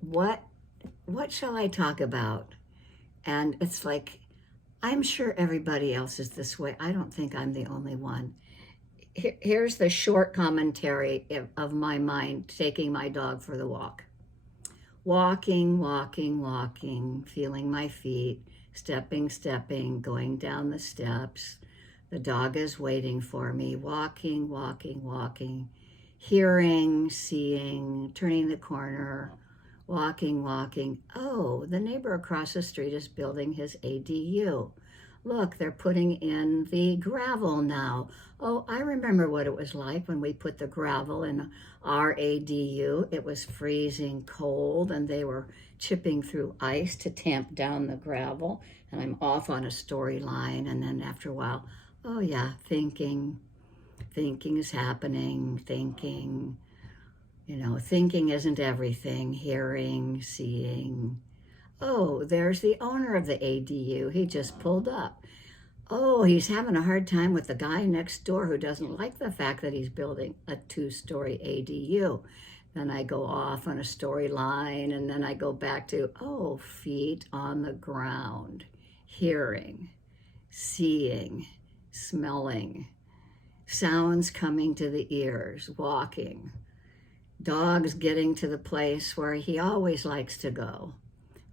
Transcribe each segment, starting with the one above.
what shall I talk about? And it's like, I'm sure everybody else is this way. I don't think I'm the only one. Here's the short commentary of my mind taking my dog for the walk. Walking, walking, walking, feeling my feet, stepping, stepping, going down the steps. The dog is waiting for me, walking, walking, walking, hearing, seeing, turning the corner, walking, walking. Oh, the neighbor across the street is building his ADU. Look, they're putting in the gravel now. Oh, I remember what it was like when we put the gravel in our ADU. It was freezing cold and they were chipping through ice to tamp down the gravel. And I'm off on a storyline. And then after a while, oh yeah, thinking is happening, thinking, thinking isn't everything, hearing, seeing. Oh, there's the owner of the ADU. He just pulled up. Oh, he's having a hard time with the guy next door who doesn't like the fact that he's building a 2-story ADU. Then I go off on a storyline, and then I go back to, oh, feet on the ground, hearing, seeing, smelling, sounds coming to the ears, walking, dogs getting to the place where he always likes to go.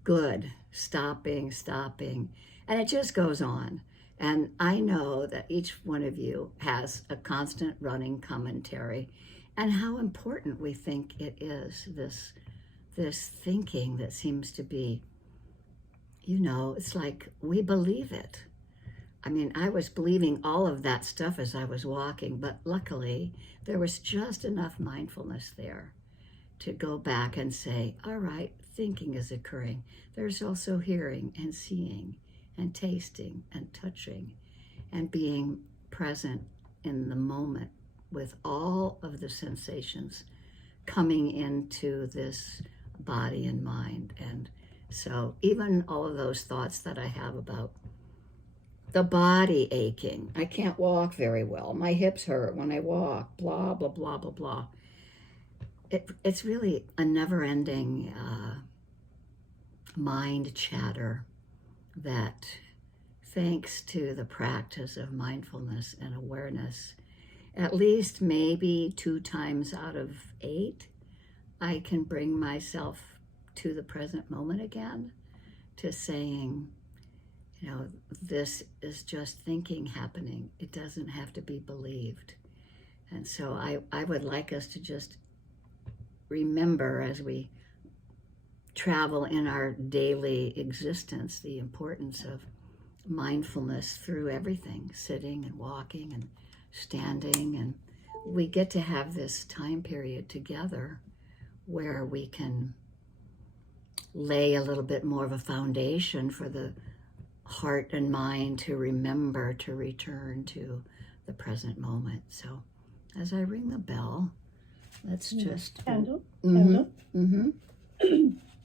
Good, stopping, stopping. And it just goes on. And I know that each one of you has a constant running commentary and how important we think it is, this thinking that seems to be, it's like we believe it. I mean, I was believing all of that stuff as I was walking, but luckily there was just enough mindfulness there to go back and say, all right, thinking is occurring. There's also hearing and seeing and tasting and touching and being present in the moment with all of the sensations coming into this body and mind. And so even all of those thoughts that I have about the body aching, I can't walk very well, my hips hurt when I walk, blah, blah, blah, blah, blah. It's really a never-ending mind chatter that, thanks to the practice of mindfulness and awareness, at least maybe 2 times out of 8, I can bring myself to the present moment again, to saying, this is just thinking happening. It doesn't have to be believed. And so I would like us to just remember as we travel in our daily existence the importance of mindfulness through everything, sitting and walking and standing. And we get to have this time period together where we can lay a little bit more of a foundation for the heart and mind to remember to return to the present moment. So as I ring the bell, let's just... Candle? Mm-hmm.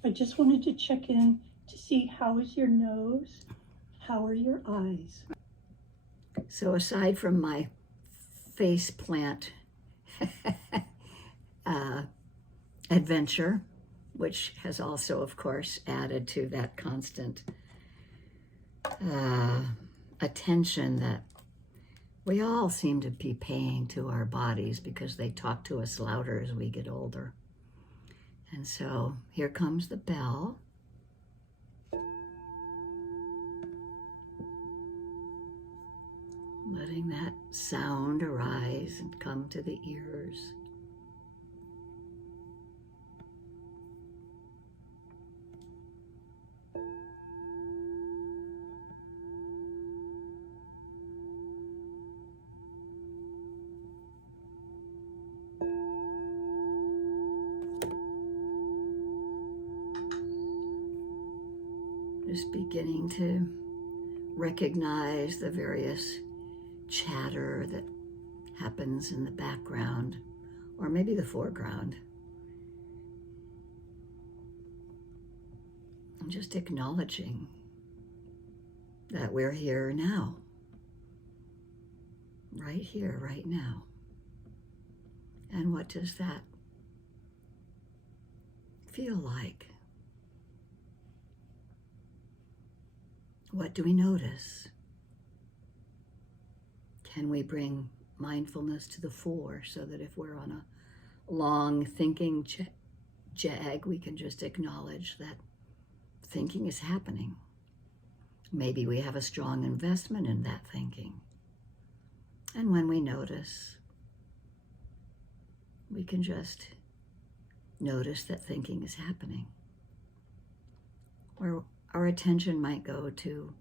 I just wanted to check in to see how is your nose, how are your eyes? So aside from my face plant adventure, which has also, of course, added to that constant attention that we all seem to be paying to our bodies because they talk to us louder as we get older. And so here comes the bell. Letting that sound arise and come to the ears. Just beginning to recognize the various chatter that happens in the background, or maybe the foreground. And just acknowledging that we're here now, right here, right now. And what does that feel like? what do we notice? Can we bring mindfulness to the fore so that if we're on a long thinking jag, we can just acknowledge that thinking is happening. Maybe we have a strong investment in that thinking. And when we notice, we can just notice that thinking is happening. Or our attention might go to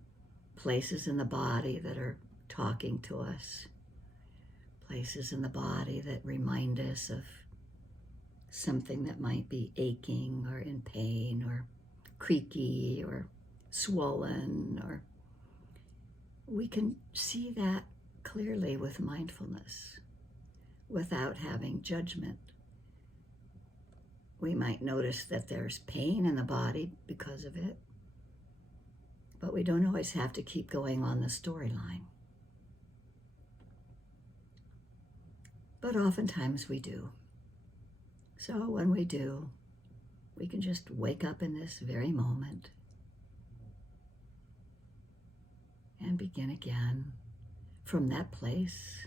places in the body that are talking to us, places in the body that remind us of something that might be aching or in pain or creaky or swollen, or we can see that clearly with mindfulness without having judgment. We might notice that there's pain in the body because of it, but we don't always have to keep going on the storyline. But oftentimes we do. So when we do, we can just wake up in this very moment and begin again from that place,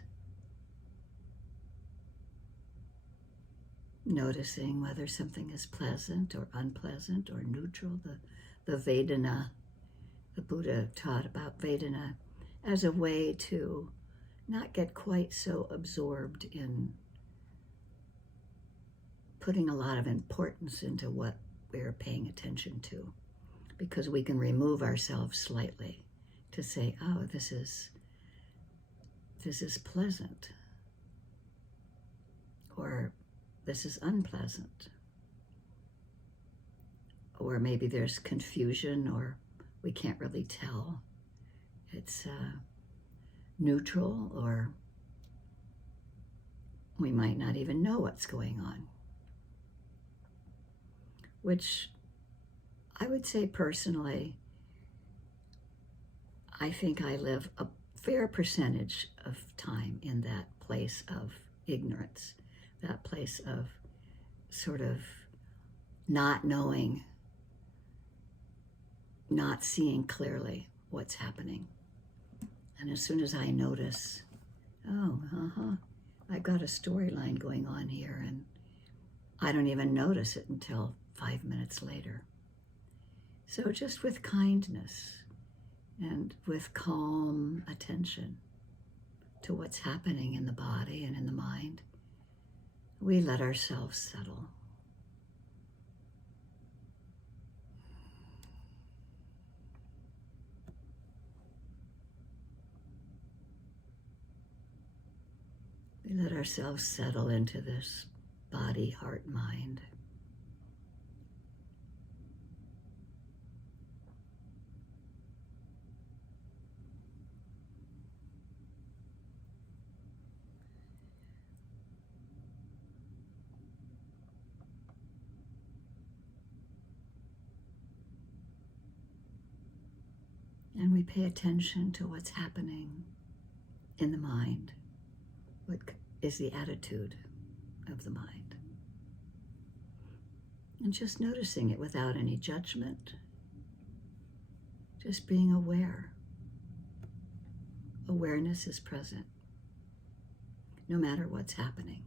noticing whether something is pleasant or unpleasant or neutral. The Vedana, the Buddha taught about Vedana as a way to not get quite so absorbed in putting a lot of importance into what we're paying attention to, because we can remove ourselves slightly to say, oh, this is pleasant, or this is unpleasant, or maybe there's confusion, or we can't really tell. It's neutral, or we might not even know what's going on, which I would say personally, I think I live a fair percentage of time in that place of ignorance, that place of sort of not knowing, not seeing clearly what's happening. And as soon as I notice, I've got a storyline going on here, and I don't even notice it until 5 minutes later. So just with kindness and with calm attention to what's happening in the body and in the mind, we let ourselves settle. We let ourselves settle into this body, heart, mind. And we pay attention to what's happening in the mind. What is the attitude of the mind? And just noticing it without any judgment. Just being aware. Awareness is present, no matter what's happening.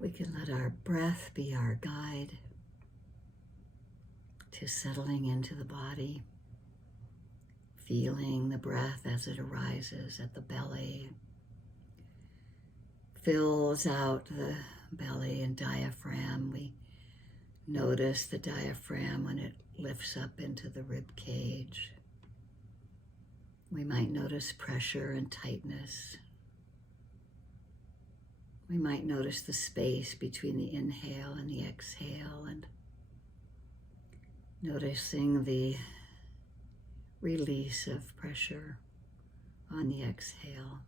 We can let our breath be our guide to settling into the body, feeling the breath as it arises at the belly, fills out the belly and diaphragm. We notice the diaphragm when it lifts up into the rib cage. We might notice pressure and tightness. We might notice the space between the inhale and the exhale, and noticing the release of pressure on the exhale.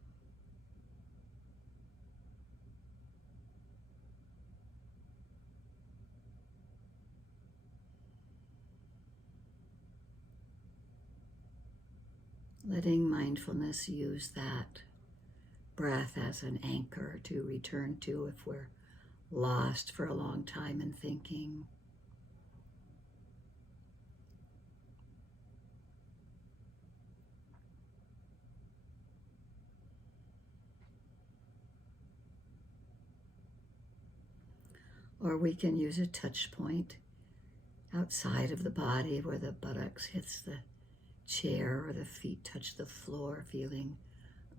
Letting mindfulness use that breath as an anchor to return to if we're lost for a long time in thinking. Or we can use a touch point outside of the body where the buttocks hits the chair or the feet touch the floor, feeling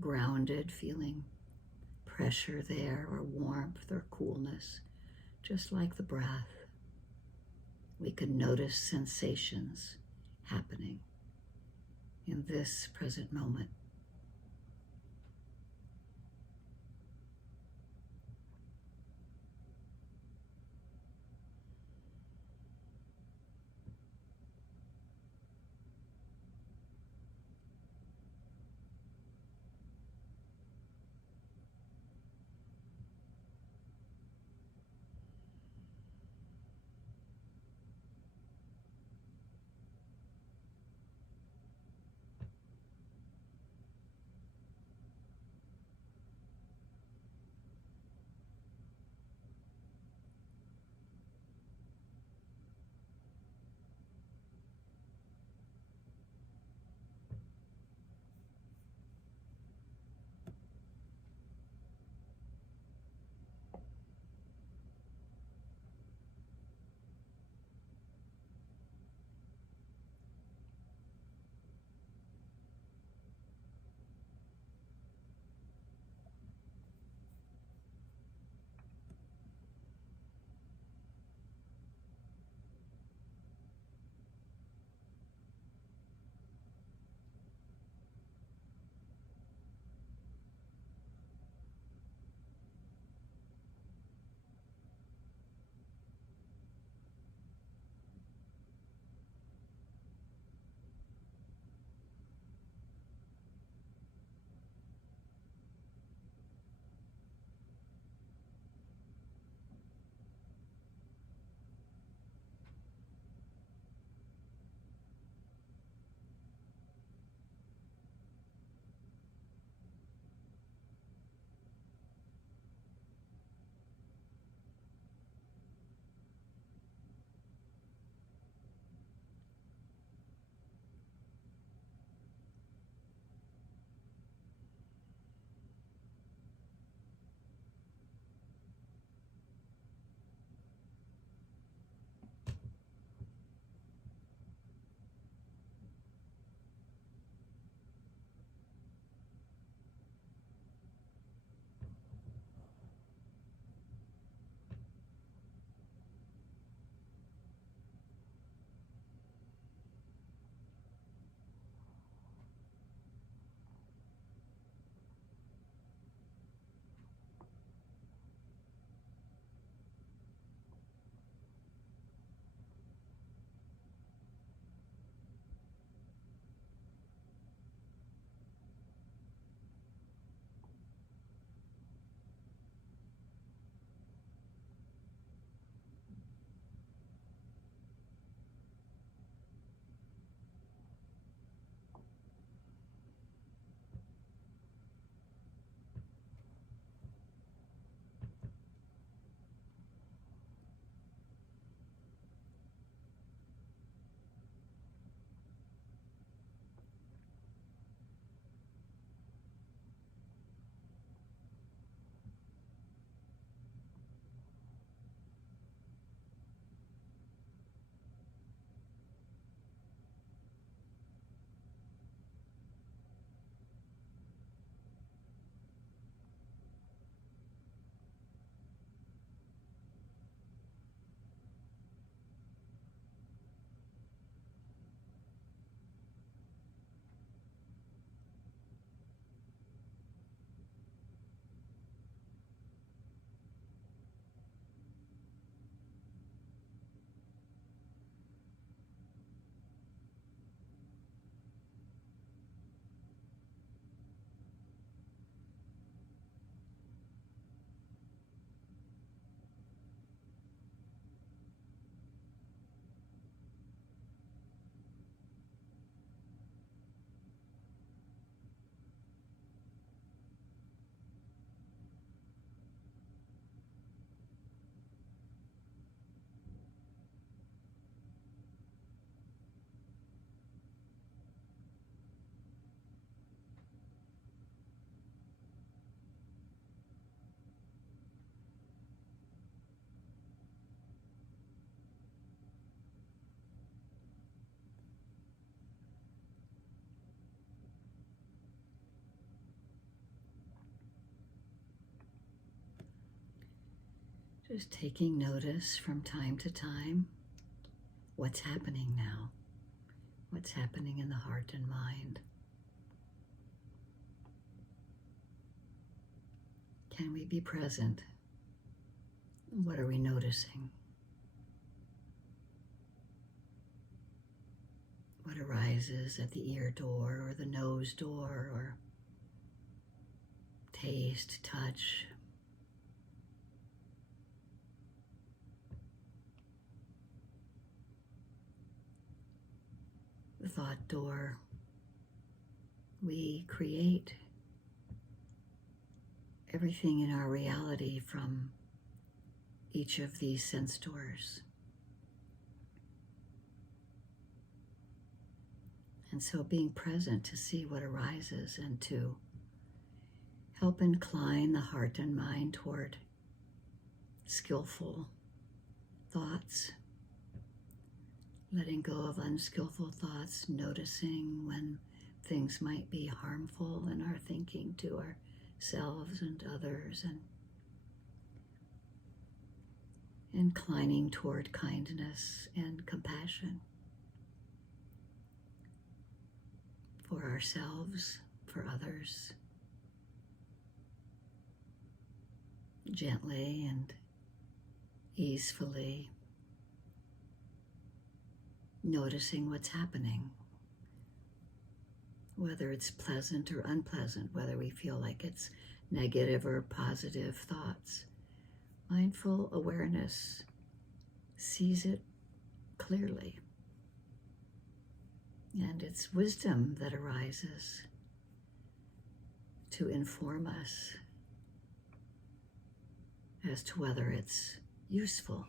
grounded, feeling pressure there, or warmth or coolness, just like the breath. We can notice sensations happening in this present moment. Just taking notice from time to time. What's happening now? What's happening in the heart and mind? Can we be present? What are we noticing? What arises at the ear door or the nose door, or taste, touch? The thought door. We create everything in our reality from each of these sense doors. And so being present to see what arises and to help incline the heart and mind toward skillful thoughts, letting go of unskillful thoughts, noticing when things might be harmful in our thinking to ourselves and others, and inclining toward kindness and compassion for ourselves, for others, gently and easefully, noticing what's happening, whether it's pleasant or unpleasant, whether we feel like it's negative or positive thoughts. Mindful awareness sees it clearly, and it's wisdom that arises to inform us as to whether it's useful.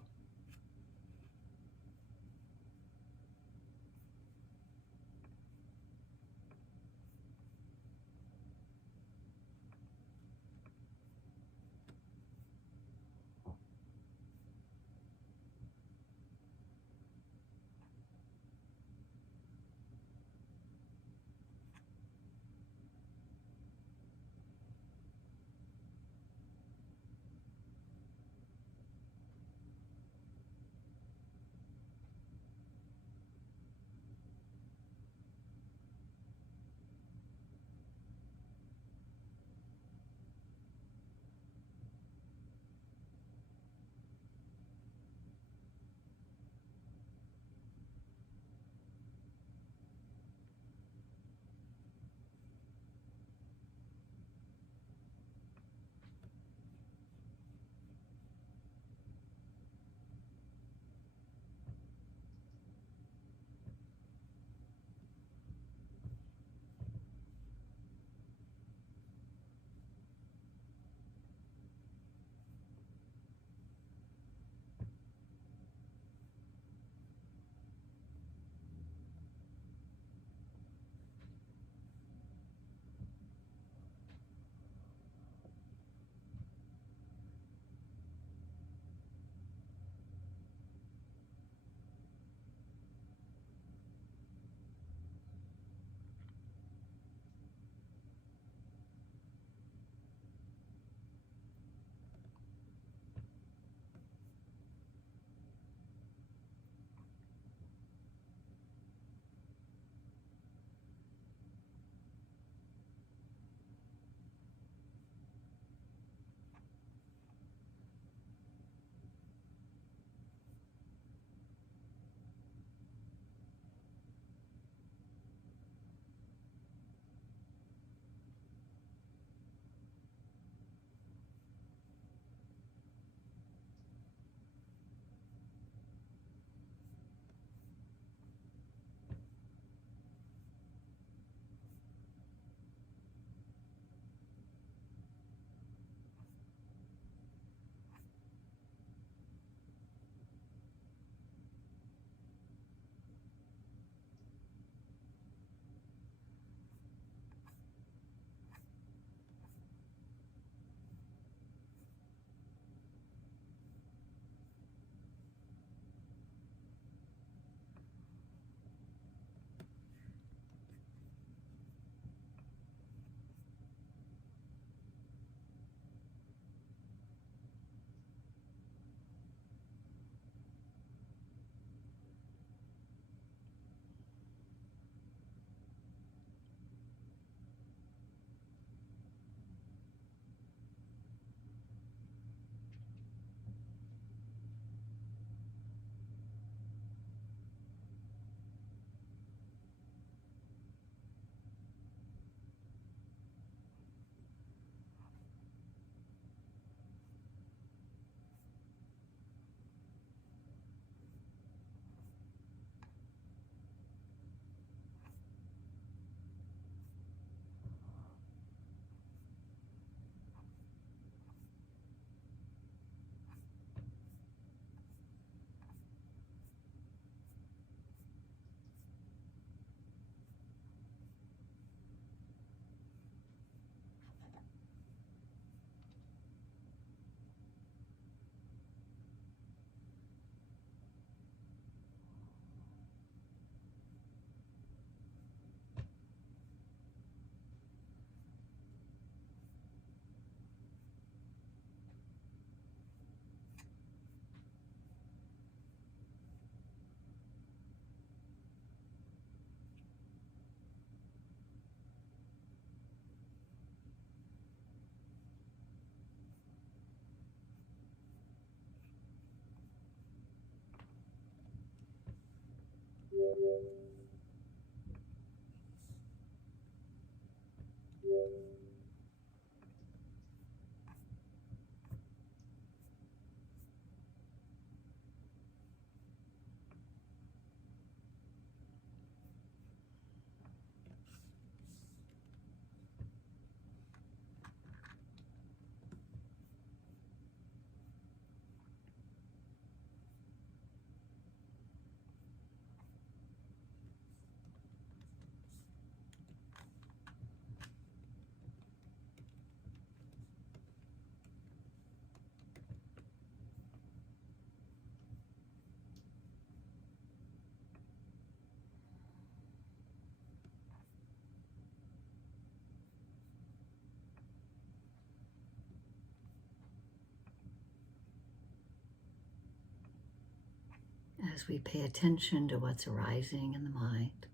as we pay attention to what's arising in the mind.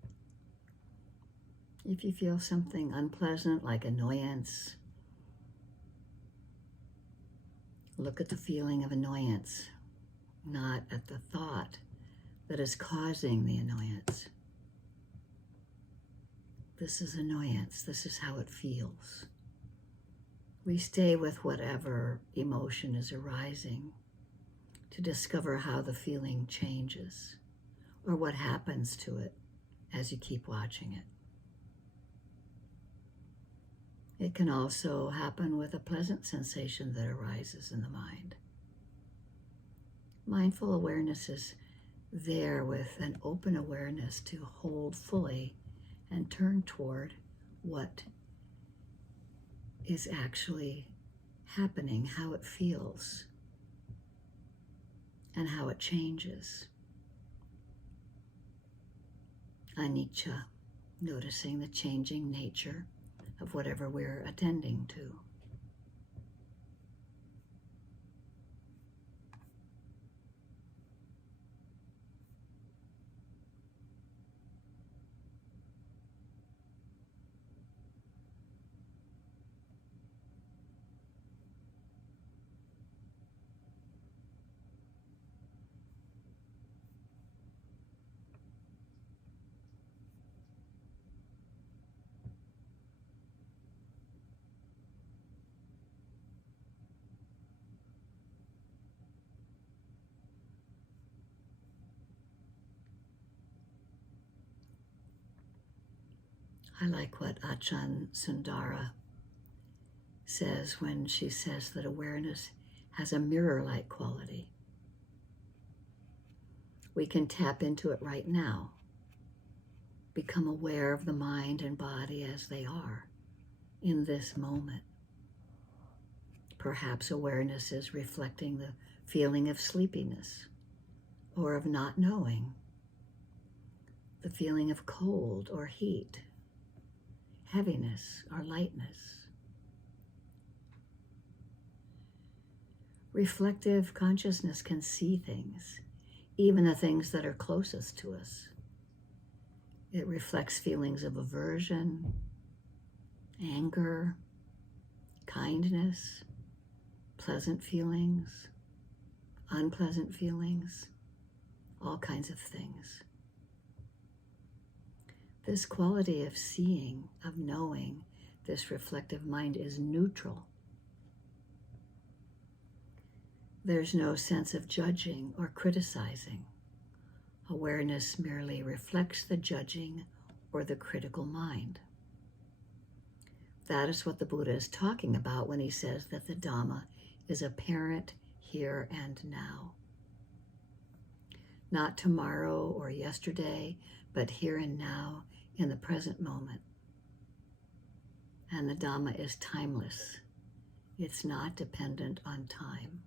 If you feel something unpleasant like annoyance, look at the feeling of annoyance, not at the thought that is causing the annoyance. This is annoyance. This is how it feels. We stay with whatever emotion is arising to discover how the feeling changes or what happens to it as you keep watching it. It can also happen with a pleasant sensation that arises in the mind. Mindful awareness is there with an open awareness to hold fully and turn toward what is actually happening, how it feels, and how it changes. Anicca, noticing the changing nature of whatever we're attending to. I like what Ajahn Sundara says when she says that awareness has a mirror-like quality. We can tap into it right now, become aware of the mind and body as they are in this moment. Perhaps awareness is reflecting the feeling of sleepiness or of not knowing, the feeling of cold or heat, heaviness or lightness. Reflective consciousness can see things, even the things that are closest to us. It reflects feelings of aversion, anger, kindness, pleasant feelings, unpleasant feelings, all kinds of things. This quality of seeing, of knowing, this reflective mind is neutral. There's no sense of judging or criticizing. Awareness merely reflects the judging or the critical mind. That is what the Buddha is talking about when he says that the Dhamma is apparent here and now. Not tomorrow or yesterday, but here and now in the present moment. And the Dhamma is timeless. It's not dependent on time.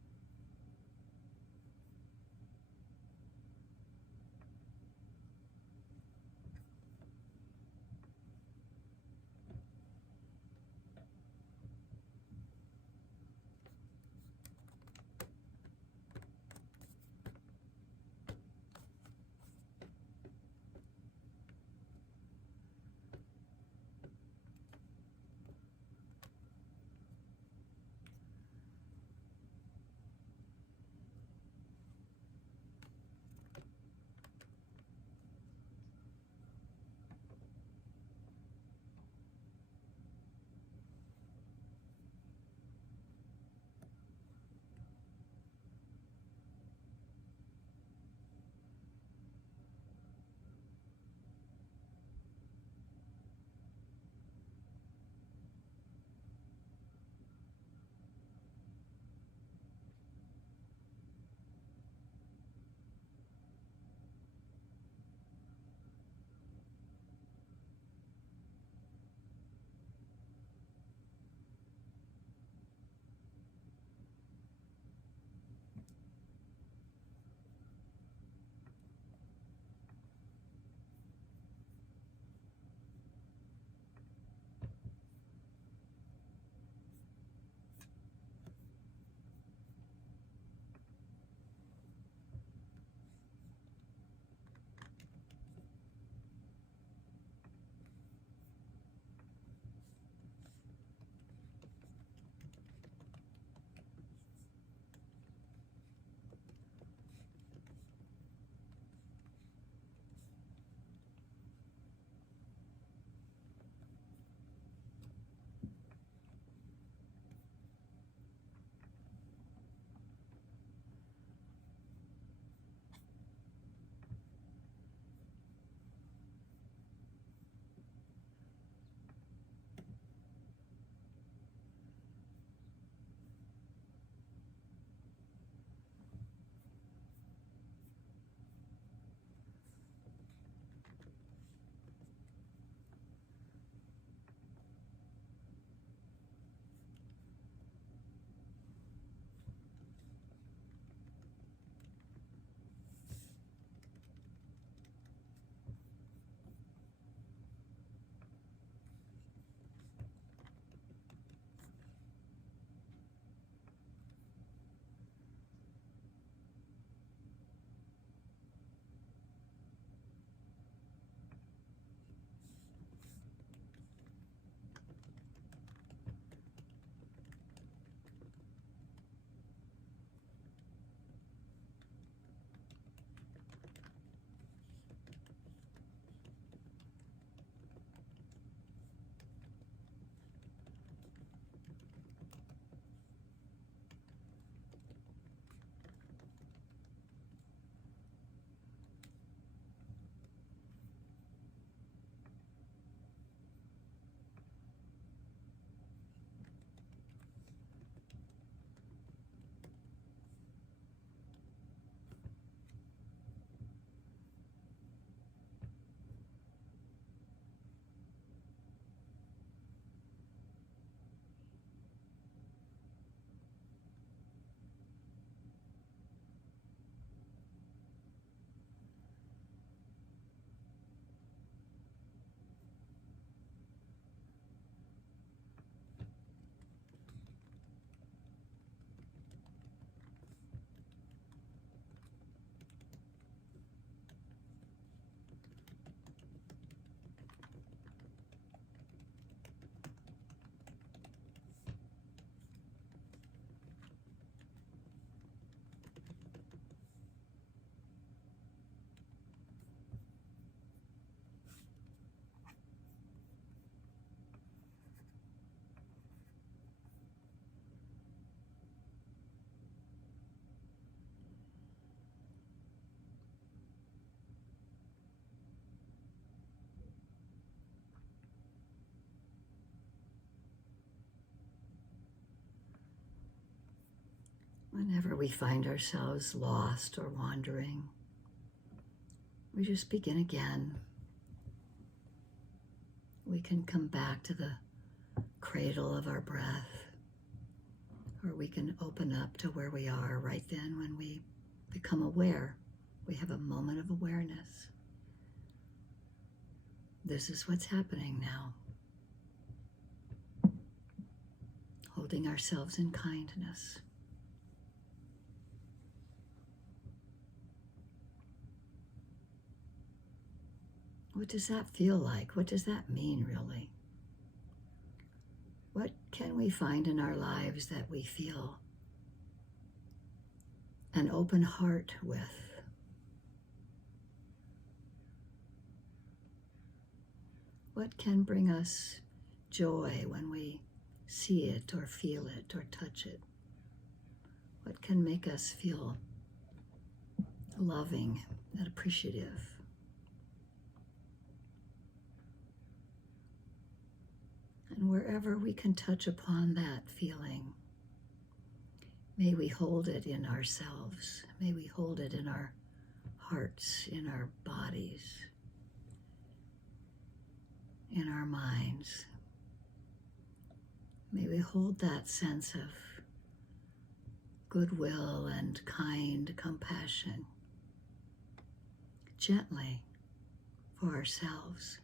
Whenever we find ourselves lost or wandering, we just begin again. We can come back to the cradle of our breath, or we can open up to where we are right then when we become aware. We have a moment of awareness. This is what's happening now. Holding ourselves in kindness. What does that feel like? What does that mean, really? What can we find in our lives that we feel an open heart with? What can bring us joy when we see it or feel it or touch it? What can make us feel loving and appreciative? And wherever we can touch upon that feeling, may we hold it in ourselves. May we hold it in our hearts, in our bodies, in our minds. May we hold that sense of goodwill and kind compassion gently for ourselves.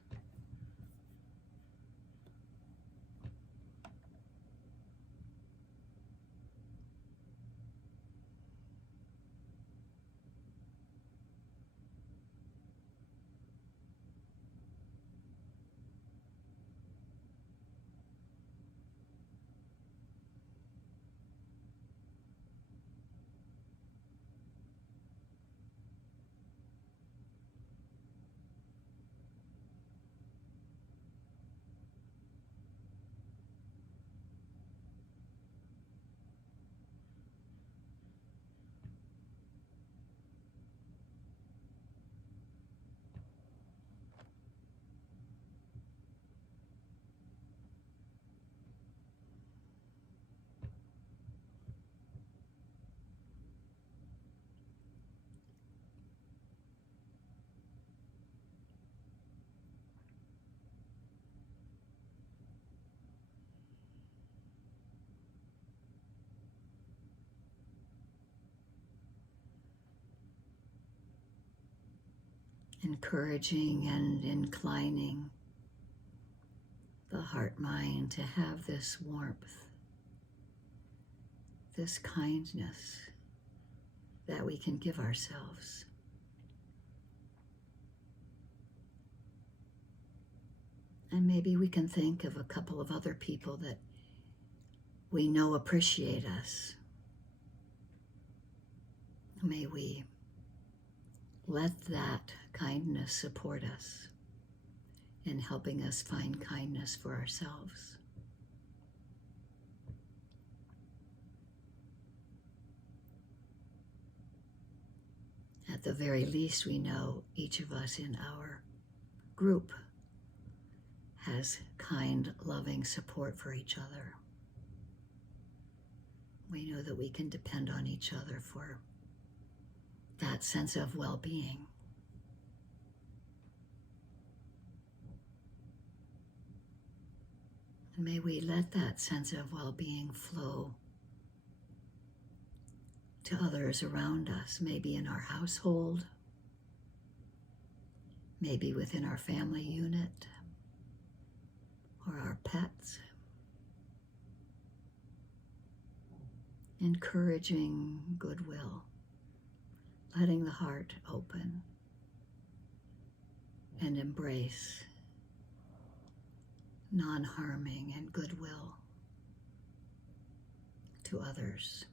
Encouraging and inclining the heart-mind to have this warmth, this kindness that we can give ourselves. And maybe we can think of a couple of other people that we know appreciate us. May we let that kindness support us in helping us find kindness for ourselves. At the very least, we know each of us in our group has kind, loving support for each other. We know that we can depend on each other for that sense of well-being. And may we let that sense of well-being flow to others around us, maybe in our household, maybe within our family unit, or our pets. Encouraging goodwill, letting the heart open and embrace non-harming and goodwill to others.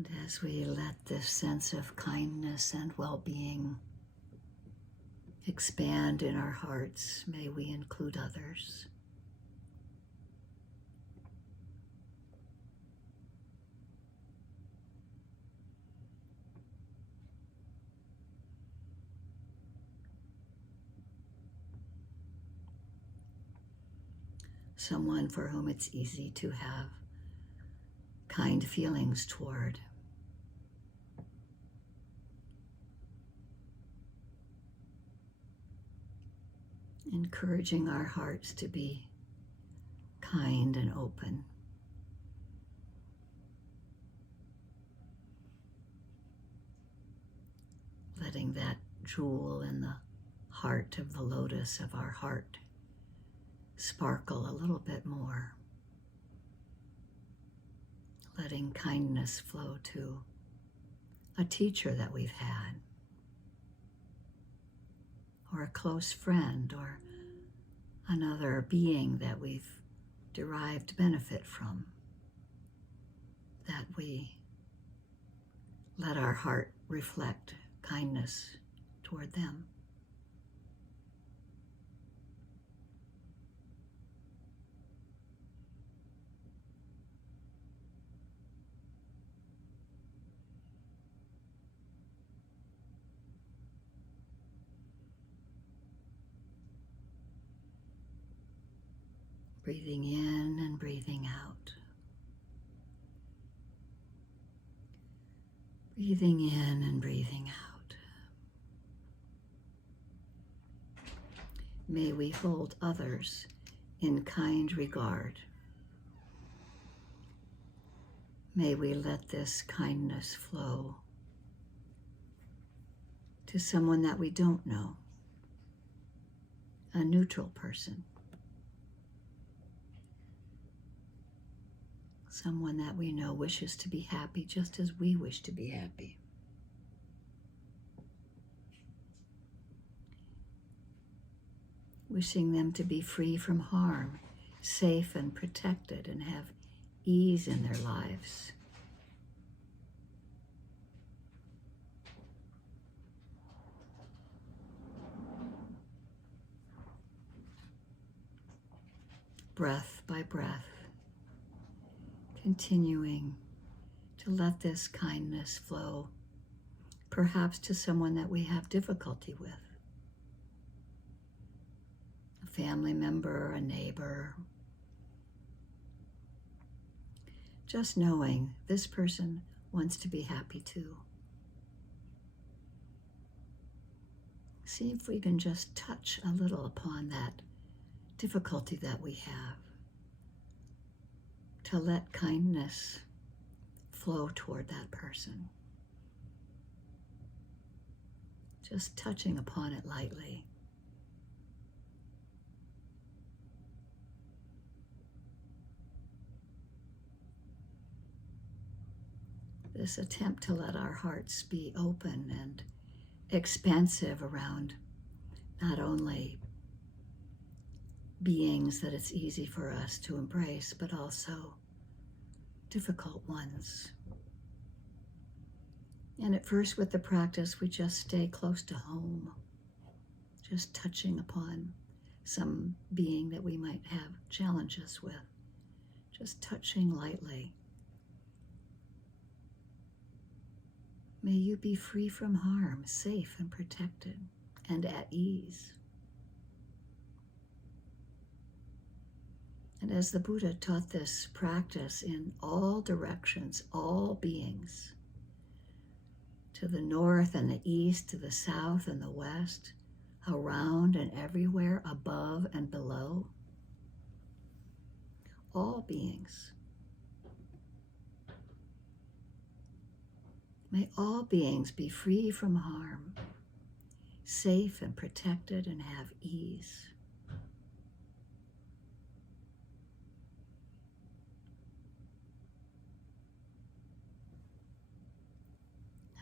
And as we let this sense of kindness and well-being expand in our hearts, may we include others. Someone for whom it's easy to have kind feelings toward. Encouraging our hearts to be kind and open. Letting that jewel in the heart of the lotus of our heart sparkle a little bit more. Letting kindness flow to a teacher that we've had, or a close friend, or another being that we've derived benefit from, that we let our heart reflect kindness toward them. Breathing in and breathing out. Breathing in and breathing out. May we hold others in kind regard. May we let this kindness flow to someone that we don't know, a neutral person, someone that we know wishes to be happy just as we wish to be happy. Wishing them to be free from harm, safe and protected, and have ease in their lives. Breath by breath, continuing to let this kindness flow, perhaps to someone that we have difficulty with, a family member, a neighbor. Just knowing this person wants to be happy too. See if we can just touch a little upon that difficulty that we have, to let kindness flow toward that person. Just touching upon it lightly. This attempt to let our hearts be open and expansive around not only beings that it's easy for us to embrace, but also difficult ones. And at first with the practice, we just stay close to home, just touching upon some being that we might have challenges with, just touching lightly. May you be free from harm, safe and protected, and at ease. And as the Buddha taught this practice in all directions, all beings, to the north and the east, to the south and the west, around and everywhere, above and below, all beings. May all beings be free from harm, safe and protected, and have ease.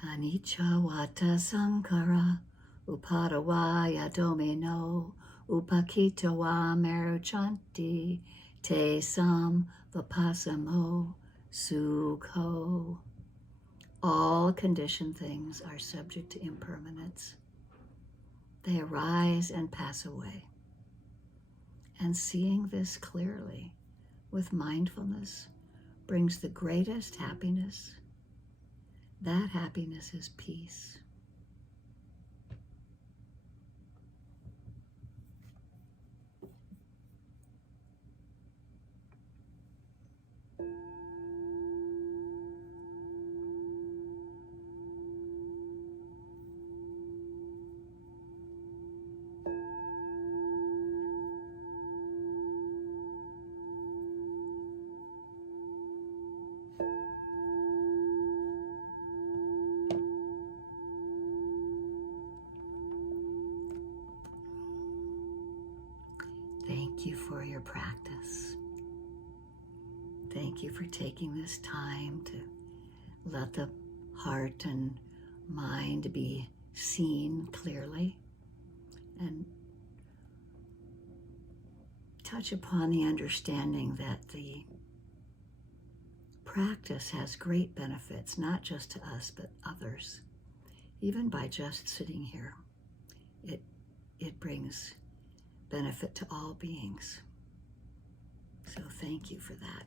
Anicca vata sankhara, upadavaya domino, upakitava meruchanti, te sam vipasamo sukho. All conditioned things are subject to impermanence. They arise and pass away. And seeing this clearly with mindfulness brings the greatest happiness. That happiness is peace. Thank you for your practice. Thank you for taking this time to let the heart and mind be seen clearly and touch upon the understanding that the practice has great benefits, not just to us, but others. Even by just sitting here, it brings benefit to all beings. So thank you for that.